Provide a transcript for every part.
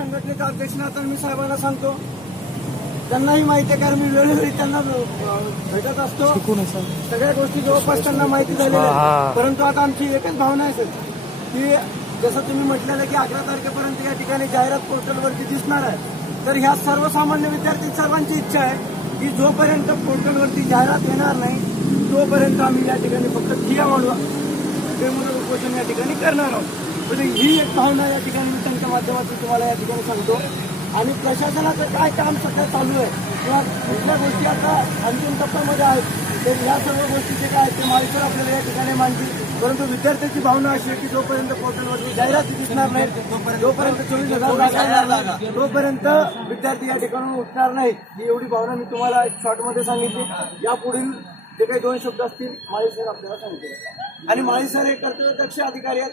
संघटने का अध्यक्ष नातांनी साहेबांना सांगतो त्यांनाही माहिती आहे कारण वे वेळोवेळी त्यांना भेटत असतो सगळ्या गोष्टी जवळपास त्यांना माहिती झालेल्या आहेत परंतु आता आमची एकच भावना आहे सर की जसं तुम्ही म्हटलेलं की अकरा तारखेपर्यंत या ठिकाणी जाहिरात पोर्टलवरती दिसणार आहे तर ह्या सर्वसामान्य विद्यार्थी सर्वांची इच्छा है कि जोपर्यंत पोर्टलवरती जाहिरात येणार नाही तोपर्यंत आम्ही या ठिकाणी फक्त ठिया वाढवा उपोषण या ठिकाणी ही एक भावना या ठिकाणी माध्यमातून तुम्हाला या ठिकाणी सांगतो आणि प्रशासनाचं काय काम सध्या चालू आहे किंवा कुठल्या गोष्टी आता अंतिम टप्प्यामध्ये आहेत तर या सर्व गोष्टी जे काय आहेत ते माहिती आपल्याला या ठिकाणी मांडली परंतु विद्यार्थ्याची भावना अशी आहे की जोपर्यंत पोर्टलवरती जाहिराती दिसणार नाही जोपर्यंत चोवीस हजार तोपर्यंत विद्यार्थी या ठिकाणून उठणार नाही ही एवढी भावना मी तुम्हाला एक शॉर्टमध्ये सांगितली या पुढील जे काही दोन शब्द असतील माळी सर आपल्याला सांगितले आणि माळी सर हे कर्तव्य दक्ष अधिकारी आहेत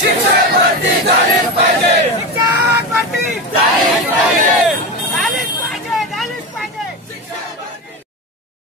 शिक्षक भरती झालीच पाहिजे शिक्षक भरती